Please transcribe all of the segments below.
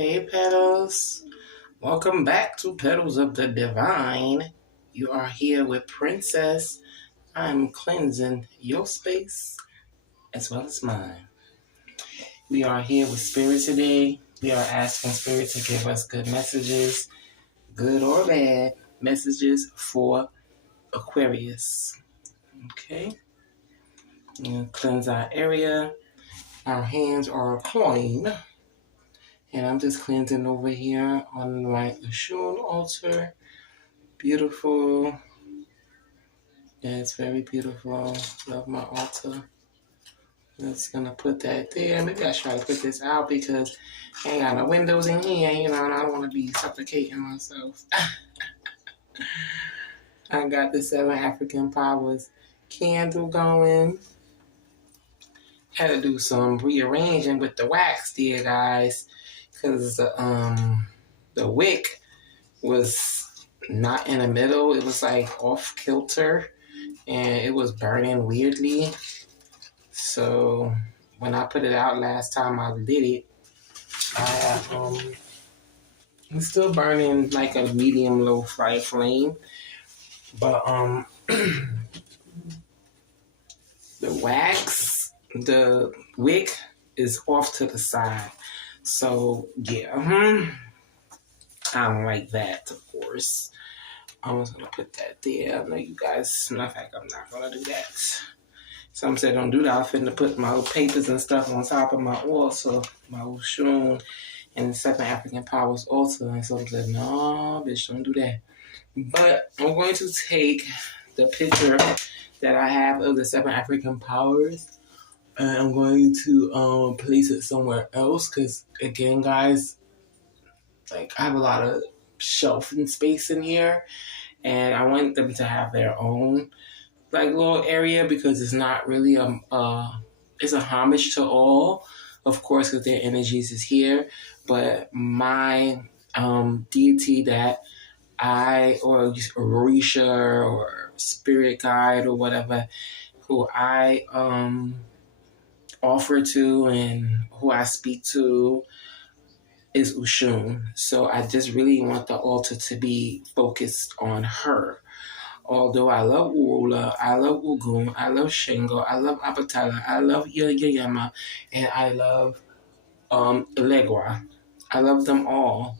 Hey petals, welcome back to Petals of the Divine. You are here with Princess. I'm cleansing your space as well as mine. We are here with Spirit today. We are asking Spirit to give us good messages, good or bad messages for Aquarius. Okay, cleanse our area. Our hands are clean. And I'm just cleansing over here on my Oshun altar. Beautiful. Yeah, it's very beautiful. Love my altar. Just gonna put that there. Maybe I should try to put this out because I ain't got no windows in here, and I don't want to be suffocating myself. I got the 7 African Powers candle going. Had to do some rearranging with the wax there, guys, because the wick was not in the middle. It was like off kilter, and it was burning weirdly. So when I put it out last time I lit it, it's still burning like a medium low fire flame, but the wax, the wick is off to the side. So yeah, I don't like that, of course. I'm just gonna put that there. I know you guys, matter of fact, I'm not gonna do that. Some said don't do that. I'm finna put my little papers and stuff on top of my altar, my Oshun and the 7 African Powers altar. And some said, no, bitch, don't do that. But I'm going to take the picture that I have of the 7 African Powers, and I'm going to place it somewhere else. Because again, guys, like I have a lot of shelving space in here, and I want them to have their own like little area because it's not really it's a homage to all, of course, because their energies is here. But my deity that or Orisha or spirit guide or whatever, who I offer to and who I speak to is Oshun. So I just really want the altar to be focused on her. Although I love Urula, I love Ugun, I love Shingo, I love Abatala, I love Yama, and I love Elegua. I love them all.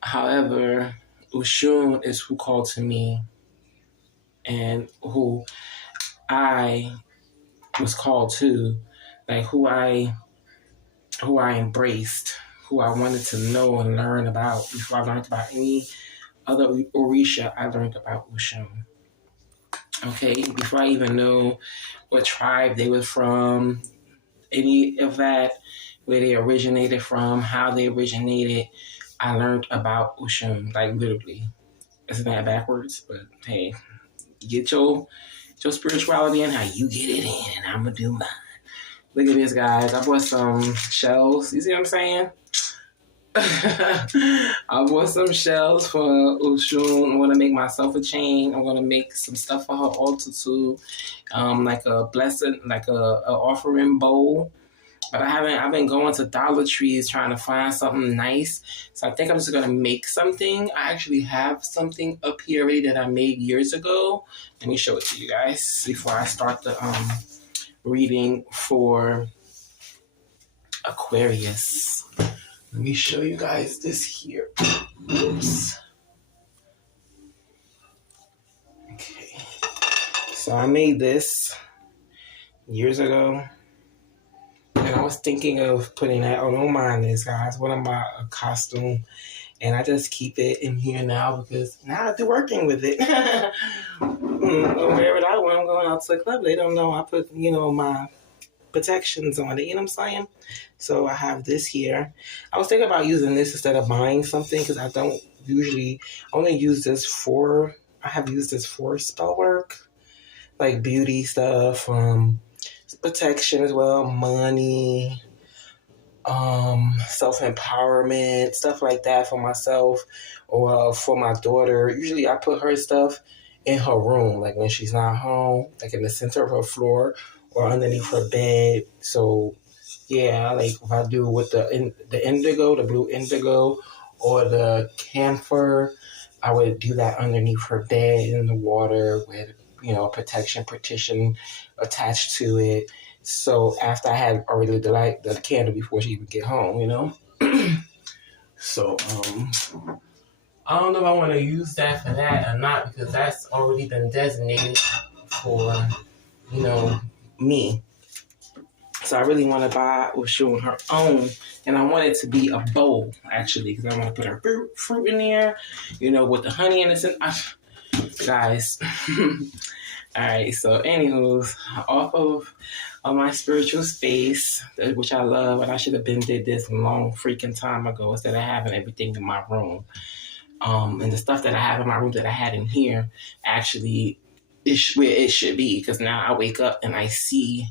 However, Oshun is who called to me and who I was called to, like who I embraced, who I wanted to know and learn about. Before I learned about any other Orisha, I learned about Oshun. Okay, before I even know what tribe they were from, any of that, where they originated from, how they originated, I learned about Oshun, like literally. Isn't that backwards? But hey, get your spirituality in how you get it in, and I'm gonna do mine. Look at this, guys. I bought some shells. You see what I'm saying? I bought some shells for Oshun. I'm gonna make myself a chain. I'm gonna make some stuff for her altar too, like a blessing, like a offering bowl. But I've been going to Dollar Trees trying to find something nice. So I think I'm just gonna make something. I actually have something up here already that I made years ago. Let me show it to you guys before I start the reading for Aquarius. Let me show you guys this here. Oops. Okay. So I made this years ago. And I was thinking of putting that, don't mind this, guys. One of my costume. And I just keep it in here now because now I'm working with it. Wherever I when I'm going out to the club, they don't know I put, my protections on it. You know what I'm saying? So I have this here. I was thinking about using this instead of buying something because I don't usually only use this for. I have used this for spell work, like beauty stuff, protection as well, money, self-empowerment, stuff like that for myself or for my daughter. Usually I put her stuff in her room, like when she's not home, like in the center of her floor or underneath her bed. So Yeah, like if I do with the indigo, the blue indigo, or the camphor, I would do that underneath her bed in the water with, a protection partition attached to it. So after I had already lit the candle before she even get home. So I don't know if I want to use that for that or not, because that's already been designated for, me. So I really want to buy or show her own, and I want it to be a bowl actually, because I want to put her fruit in there, with the honey in it. Guys. All right. So, anywho, off of my spiritual space, which I love, and I should have been did this a long freaking time ago instead of having everything in my room. And the stuff that I have in my room that I had in here actually is where it should be, because now I wake up and I see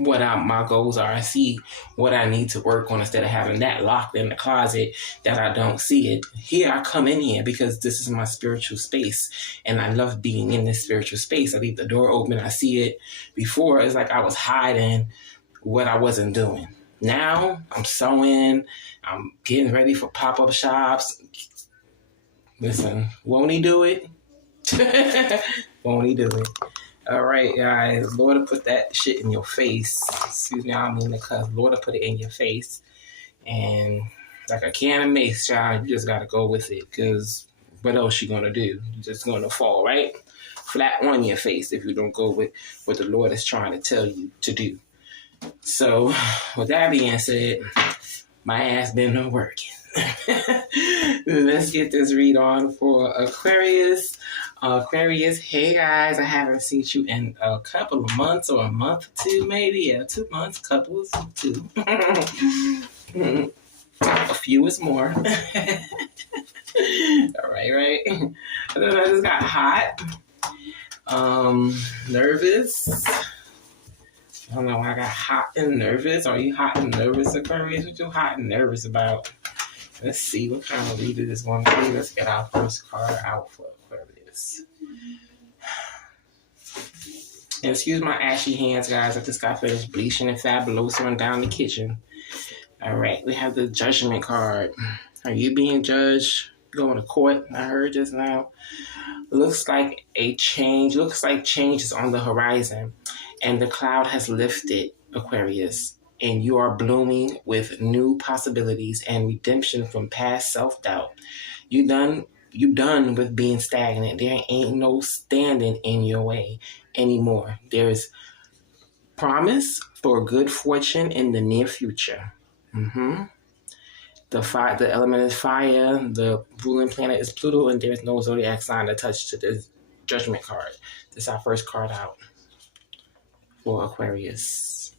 what my goals are. I see what I need to work on instead of having that locked in the closet that I don't see it. Here I come in here because this is my spiritual space, and I love being in this spiritual space. I leave the door open. I see it. Before, it's like I was hiding what I wasn't doing. Now I'm sewing. I'm getting ready for pop-up shops. Listen, won't he do it? Won't he do it? All right, guys. Lord will put that shit in your face. Excuse me, I don't mean to cuss. Lord will put it in your face. And like a can of mace, child, you just got to go with it. Because what else you going to do? You're just going to fall, right? Flat on your face if you don't go with what the Lord is trying to tell you to do. So, with that being said, my ass been working. Let's get this read on for Aquarius. Aquarius, hey guys, I haven't seen you in a couple of months, or a month or two, maybe. Yeah, 2 months, couples, 2. A few is more. All right. And then I just got hot. Nervous. I don't know why I got hot and nervous. Are you hot and nervous, Aquarius? What you hot and nervous about? Let's see what kind of reader this one is. Let's get our first card out for Aquarius. And excuse my ashy hands, guys. I just got finished bleaching and fabuloso down the kitchen. All right, we have the Judgment card. Are you being judged? Going to court, I heard just now. Looks like change is on the horizon, and the cloud has lifted, Aquarius, and you are blooming with new possibilities and redemption from past self-doubt. You done with being stagnant. There ain't no standing in your way anymore. There's promise for good fortune in the near future. The element is fire. The ruling planet is Pluto, and there's no zodiac sign attached to this Judgment card. This is our first card out for Aquarius.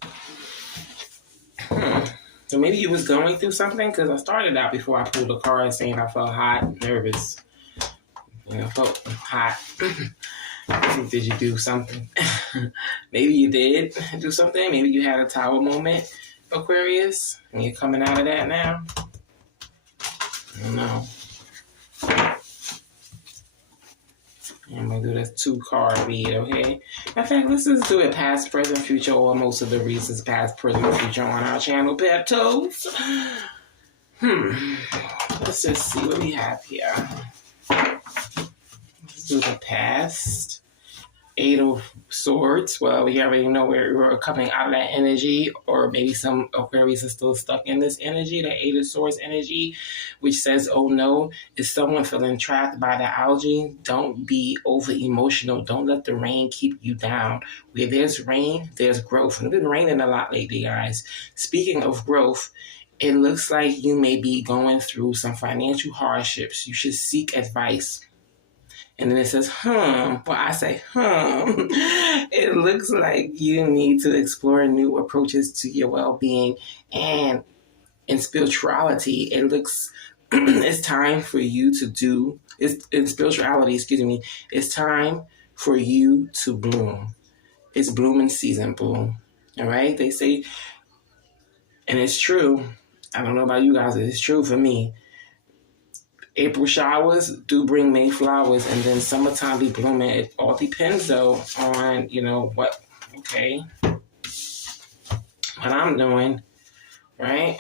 So maybe you was going through something, because I started out before I pulled a card saying I felt hot, nervous. I felt hot. Did you do something? Maybe you did do something. Maybe you had a tower moment, Aquarius, and you're coming out of that now. I don't know. I'm going to do this 2-card read, okay? In fact, let's just do it past, present, future, or most of the reasons past, present, future on our channel, petals. Let's just see what we have here. Let's do the past. 8 of Swords. Well, we already know we're coming out of that energy, or maybe some Aquarius is still stuck in this energy, the 8 of Swords energy, which says, oh no, is someone feeling trapped by the algae? Don't be over emotional. Don't let the rain keep you down. Where there's rain, there's growth. And it's been raining a lot lately, guys. Speaking of growth, it looks like you may be going through some financial hardships. You should seek advice. And then it says, Well, I say, It looks like you need to explore new approaches to your well-being. And in spirituality, it looks, it's time for you to do, in spirituality, it's time for you to bloom. It's blooming season, boo. All right? They say, and it's true. I don't know about you guys, it's true for me. April showers do bring May flowers, and then summertime be blooming. It all depends, though, on, what, okay? what I'm doing, right?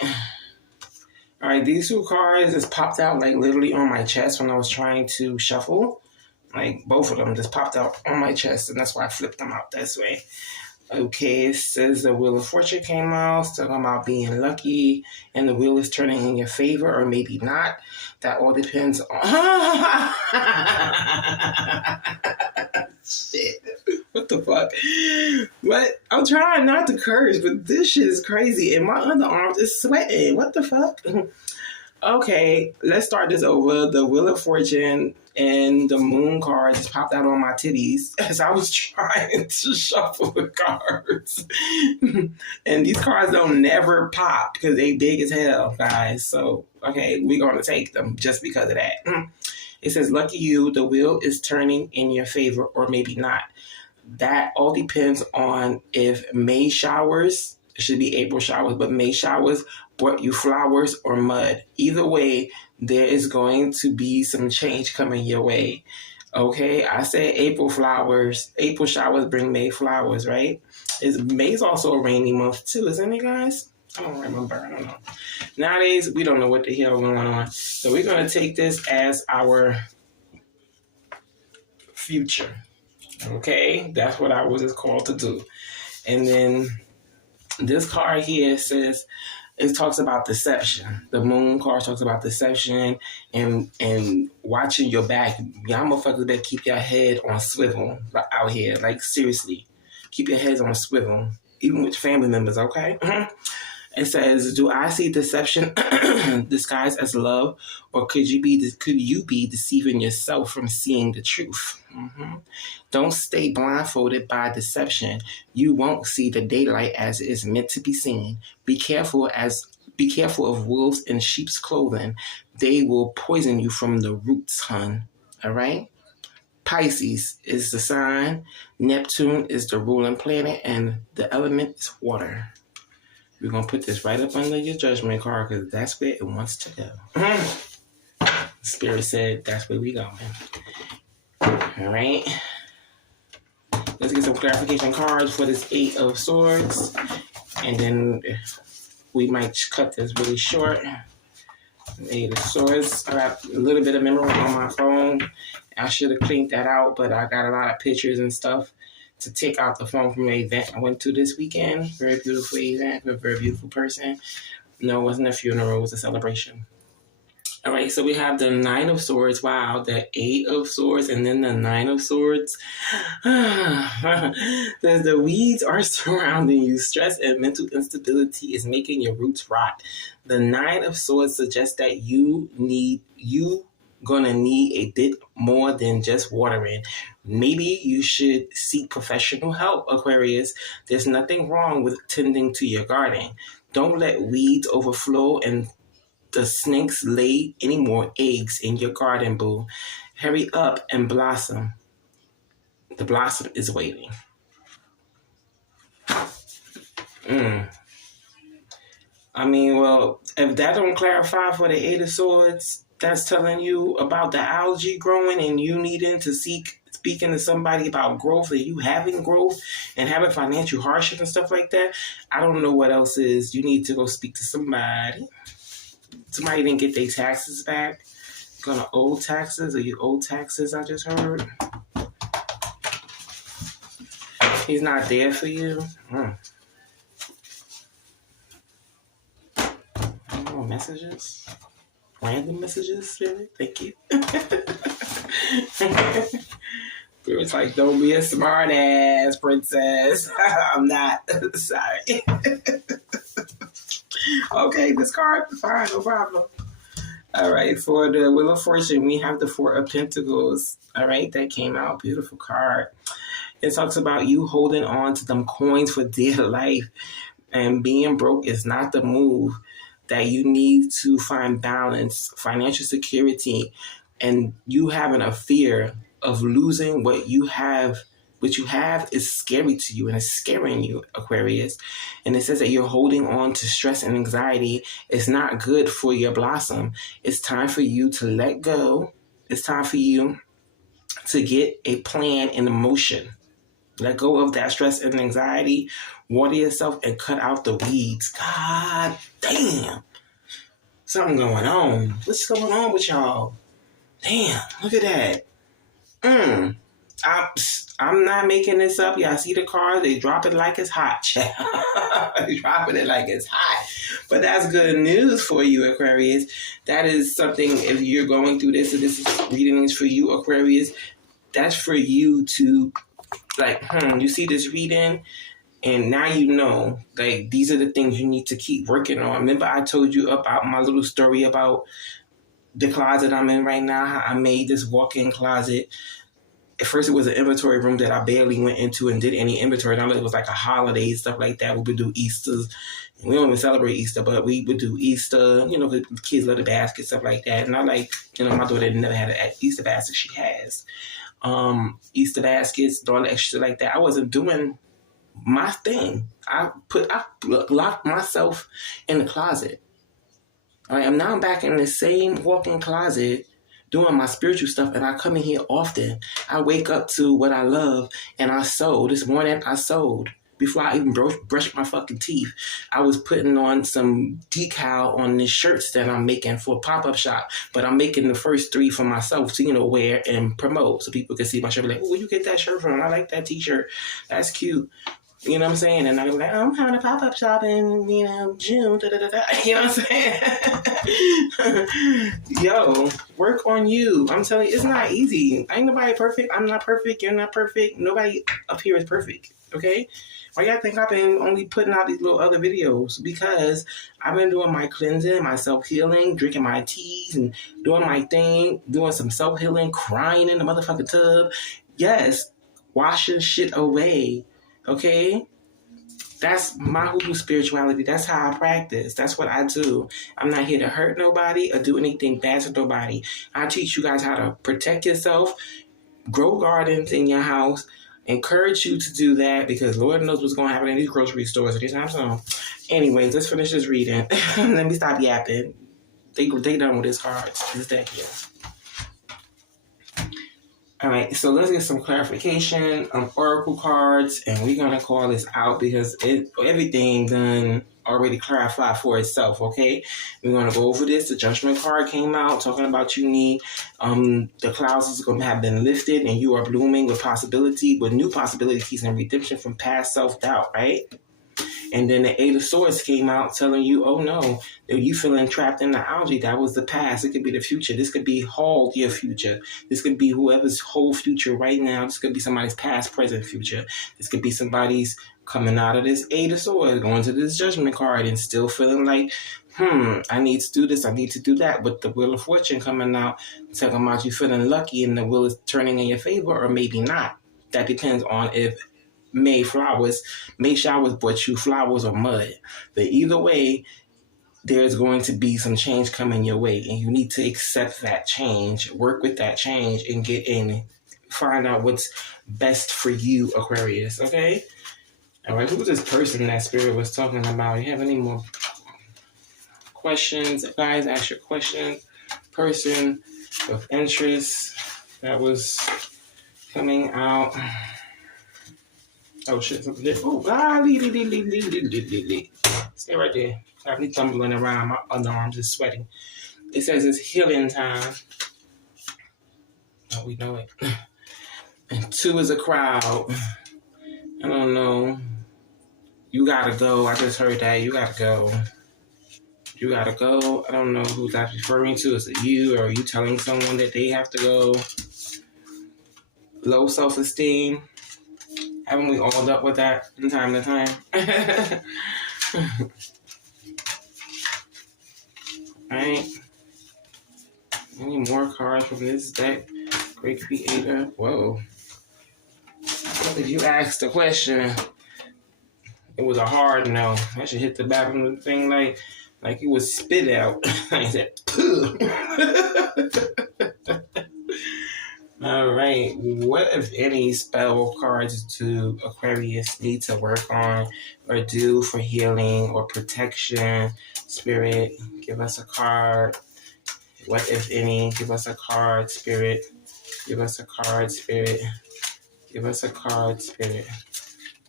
All right, these two cards just popped out like literally on my chest when I was trying to shuffle. Like both of them just popped out on my chest, and that's why I flipped them out this way. Okay, it says the Wheel of Fortune came out, talking about being lucky, and the wheel is turning in your favor, or maybe not. That all depends on... Shit. What the fuck? What? I'm trying not to curse, but this shit is crazy, and my underarms is sweating. What the fuck? Okay, let's start this over. The Wheel of Fortune and the Moon card just popped out on my titties as I was trying to shuffle the cards. And these cards don't never pop because they big as hell, guys. So, okay, we're going to take them just because of that. It says, lucky you, the wheel is turning in your favor or maybe not. That all depends on if May showers, it should be April showers, but May showers brought you flowers or mud. Either way, there is going to be some change coming your way. Okay, I said April flowers. April showers bring May flowers, right? May's also a rainy month too, isn't it, guys? I don't remember. I don't know. Nowadays, we don't know what the hell going on. So we're going to take this as our future. Okay, that's what I was called to do. And then this card here says, it talks about deception. The Moon card talks about deception and watching your back. Y'all motherfuckers better keep your head on swivel out here. Like, seriously. Keep your heads on swivel. Even with family members, okay? It says, do I see deception disguised as love, or could you be deceiving yourself from seeing the truth? Don't stay blindfolded by deception. You won't see the daylight as it is meant to be seen. Be careful of wolves in sheep's clothing. They will poison you from the roots, hun. All right? Pisces is the sign. Neptune is the ruling planet, and the element is water. We're going to put this right up under your judgment card because that's where it wants to go. Spirit said that's where we going. All right. Let's get some clarification cards for this Eight of Swords. And then we might cut this really short. Eight of Swords. I got a little bit of memory on my phone. I should have cleaned that out, but I got a lot of pictures and stuff to take out the phone from an event I went to this weekend. Very beautiful event with a very beautiful person. No, it wasn't a funeral. It was a celebration. All right, so we have the Nine of Swords. Wow, the Eight of Swords and then the Nine of Swords. The weeds are surrounding you. Stress and mental instability is making your roots rot. The Nine of Swords suggests that you gonna need a bit more than just watering. Maybe you should seek professional help, Aquarius. There's nothing wrong with tending to your garden. Don't let weeds overflow and the snakes lay any more eggs in your garden, boo. Hurry up and blossom. The blossom is waiting. I mean, well, if that don't clarify for the Eight of Swords, that's telling you about the algae growing and you needing to speaking to somebody about growth and you having growth and having financial hardship and stuff like that. I don't know what else is. You need to go speak to somebody. Somebody didn't get their taxes back. Gonna owe taxes, or you owe taxes, I just heard. He's not there for you. Oh, messages? Random messages, really? Thank you. It's like, don't be a smart ass, princess. I'm not. Sorry. Okay, this card, fine, no problem. All right, for the Wheel of Fortune, we have the Four of Pentacles. All right, that came out. Beautiful card. It talks about you holding on to them coins for dear life, and being broke is not the move. That you need to find balance, financial security, and you having a fear of losing what you have. What you have is scary to you and it's scaring you, Aquarius. And it says that you're holding on to stress and anxiety. It's not good for your blossom. It's time for you to let go. It's time for you to get a plan in motion. Let go of that stress and anxiety. Water yourself and cut out the weeds. God damn. Something going on. What's going on with y'all? Damn, look at that. I'm not making this up. Y'all see the cars? They drop it like it's hot. They dropping it like it's hot. But that's good news for you, Aquarius. That is something, if you're going through this, and this is reading is for you, Aquarius, that's for you to, like, you see this reading, and now you know, like, these are the things you need to keep working on. Remember I told you about my little story about the closet I'm in right now, how I made this walk-in closet. At first, it was an inventory room that I barely went into and did any inventory. Now it was like a holiday, stuff like that. We would do Easters. We don't even celebrate Easter, but we would do Easter. You know, the kids love the basket, stuff like that. And I like, you know, my daughter never had an Easter basket. She has Easter baskets, all the extra like that. I wasn't doing my thing. I locked myself in the closet. I'm now back in the same walk-in closet doing my spiritual stuff, and I come in here often. I wake up to what I love, and I sew. This morning, I sewed. Before I even brushed my fucking teeth, I was putting on some decal on the shirts that I'm making for a pop-up shop. But I'm making the first 3 for myself to, you know, wear and promote so people can see my shirt. Like, oh, where you get that shirt from? I like that t-shirt. That's cute. You know what I'm saying? And I'm like, I'm having a pop-up shop in, you know, June. You know what I'm saying? Yo, work on you. I'm telling you, it's not easy. Ain't nobody perfect. I'm not perfect. You're not perfect. Nobody up here is perfect. Okay? Why y'all think I've been only putting out these little other videos? Because I've been doing my cleansing, my self-healing, drinking my teas, and doing my thing, doing some self-healing, crying in the motherfucking tub. Yes, washing shit away. Okay? That's my hoodoo spirituality. That's how I practice. That's what I do. I'm not here to hurt nobody or do anything bad to nobody. I teach you guys how to protect yourself, grow gardens in your house, encourage you to do that because Lord knows what's going to happen in these grocery stores anytime soon. Anyways, let's finish this reading. Let me stop yapping. They done with this cards. This deck here. All right, so let's get some clarification on oracle cards, and we're gonna call this out because everything done already clarified for itself. Okay, we're gonna go over this. The Judgment card came out talking about you need the clouds is gonna have been lifted, and you are blooming with new possibilities and redemption from past self-doubt. Right. And then the 8 of Swords came out telling you, oh no, you feeling trapped in the algae. That was the past. It could be the future. This could be your future. This could be whoever's whole future right now. This could be somebody's past, present, future. This could be somebody's coming out of this 8 of Swords, going to this Judgment card and still feeling like, I need to do this, I need to do that. But the Wheel of Fortune coming out, talking about you feeling lucky and the wheel is turning in your favor or maybe not. That depends on if May showers brought you flowers or mud. But either way, there's going to be some change coming your way, and you need to accept that change, work with that change, and get in, find out what's best for you, Aquarius. Okay. All right. Who's this person that Spirit was talking about? You have any more questions, guys? Ask your questions. Person of interest that was coming out. Oh shit, something different. Oh, stay right there. I have me tumbling around. My underarms is sweating. It says it's healing time. Oh, we know it. And 2 is a crowd. I don't know. You gotta go. I just heard that. You gotta go. You gotta go. I don't know who that's referring to. Is it you or are you telling someone that they have to go? Low self-esteem. Haven't we all dealt with that from time to time? Alright. Any more cards from this deck? Great Creator. Whoa. If you asked the question, it was a hard no. I should hit the back of the thing like it was spit out. I said, all right. What, if any, spell cards do Aquarius need to work on or do for healing or protection? Spirit, give us a card. What, if any? Give us a card, Spirit. Give us a card, Spirit. Give us a card, Spirit.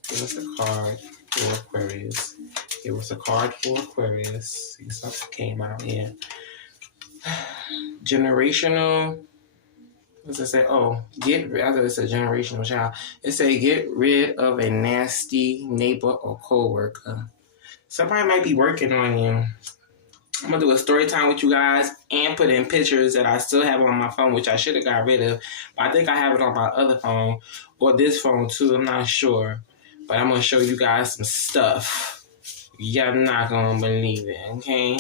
Give us a card. for Aquarius. It was a card for Aquarius. See, something came out here. Generational. What's it say? Oh, get rid. I thought it said generational child. It say get rid of a nasty neighbor or co-worker. Somebody might be working on you. I'm gonna do a story time with you guys and put in pictures that I still have on my phone, which I should have got rid of. But I think I have it on my other phone or this phone too. I'm not sure. But I'm gonna show you guys some stuff. Y'all not gonna believe it, okay?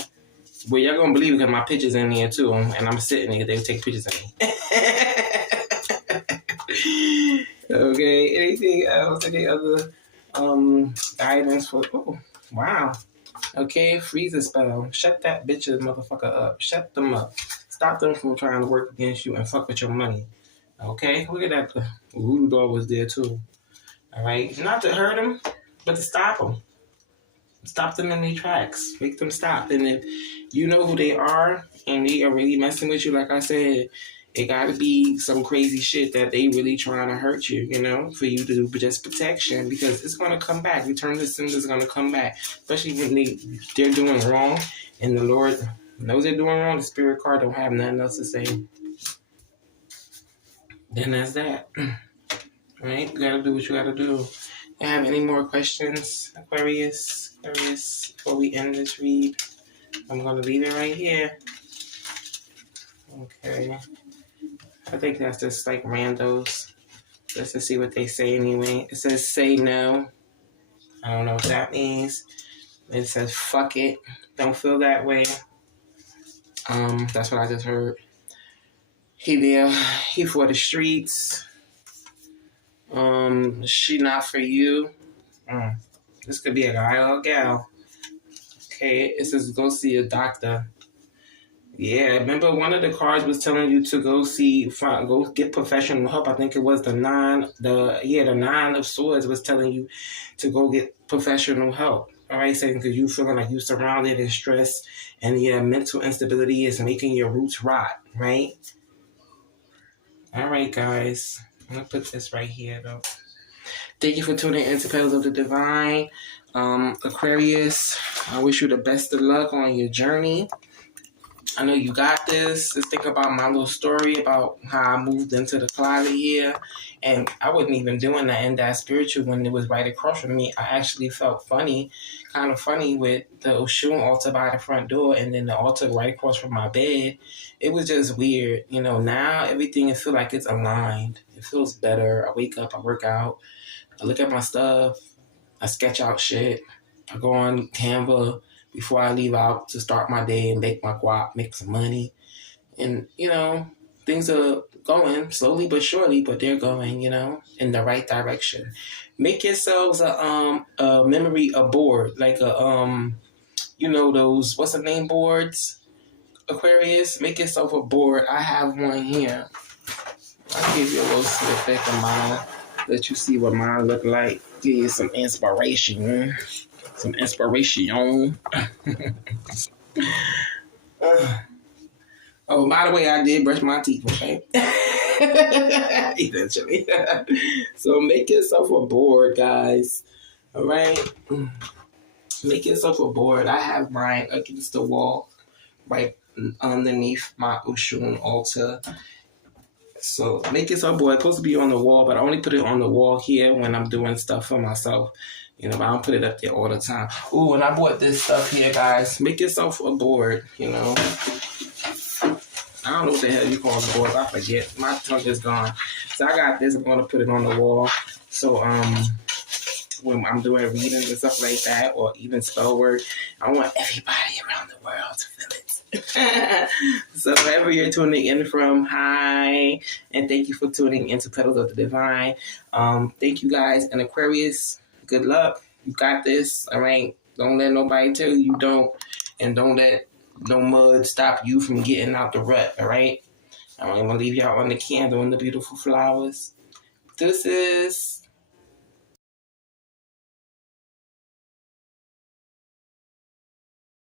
Well, y'all gonna believe it because my picture's in there too, and I'm sitting there. They take pictures of me. Okay. Anything else? Any other guidance for? Oh, wow. Okay, freeze a spell. Shut that bitch's motherfucker up. Shut them up. Stop them from trying to work against you and fuck with your money. Okay, look at that. The voodoo doll was there too. All right, not to hurt them, but to stop them. Stop them in their tracks. Make them stop. And if you know who they are and they are really messing with you, like I said, it gotta be some crazy shit that they really trying to hurt you, you know, for you to do just protection, because it's gonna come back. Return to sender is gonna come back, especially when they're doing wrong, and the Lord knows they're doing wrong. The Spirit card don't have nothing else to say. Then that's that. Right? You gotta do what you gotta do. You have any more questions, Aquarius? Aquarius, before we end this read, I'm gonna leave it right here. Okay. I think that's just like randos, just to see what they say anyway. It says say no. I don't know what that means. It says fuck it. Don't feel that way. That's what I just heard. He there. He for the streets. She not for you. This could be a guy or a gal. Okay, it says go see a doctor. Yeah, remember one of the cards was telling you to go get professional help. I think it was the nine of swords was telling you to go get professional help. All right, saying because you feeling like you surrounded in stress and your mental instability is making your roots rot, right? All right, guys, I'm gonna put this right here though. Thank you for tuning in to Petals of the Divine, Aquarius. I wish you the best of luck on your journey. I know you got this. Just think about my little story about how I moved into the closet here. And I wasn't even doing that in that spiritual when it was right across from me. I actually felt funny, kind of funny with the Oshun altar by the front door and then the altar right across from my bed. It was just weird. You know, now everything, I feel like it's aligned. It feels better. I wake up, I work out, I look at my stuff, I sketch out shit, I go on Canva before I leave out to start my day and make my guap, make some money. And, you know, things are going slowly but surely, but they're going, you know, in the right direction. Make yourselves a memory, a board, like a, you know, those, what's the name boards? Aquarius, make yourself a board. I have one here. I'll give you a little snippet of mine, let you see what mine look like. Give you some inspiration. Some inspiration. Oh, by the way, I did brush my teeth, okay? Eventually. So make yourself a board, guys. All right? Make yourself a board. I have mine against the wall, right underneath my Oshun altar. So make yourself a board. It's supposed to be on the wall, but I only put it on the wall here when I'm doing stuff for myself. You know, I don't put it up there all the time. Ooh, and I bought this stuff here, guys. Make yourself a board, you know. I don't know what the hell you call the board. I forget. My tongue is gone. So I got this. I'm going to put it on the wall. So when I'm doing readings and stuff like that, or even spell work, I want everybody around the world to feel it. So wherever you're tuning in from, hi. And thank you for tuning into Petals of the Divine. Thank you, guys. And Aquarius, good luck. You got this. All right. Don't let nobody tell you don't. And don't let no mud stop you from getting out the rut. All right. I'm going to leave y'all on the candle and the beautiful flowers. This is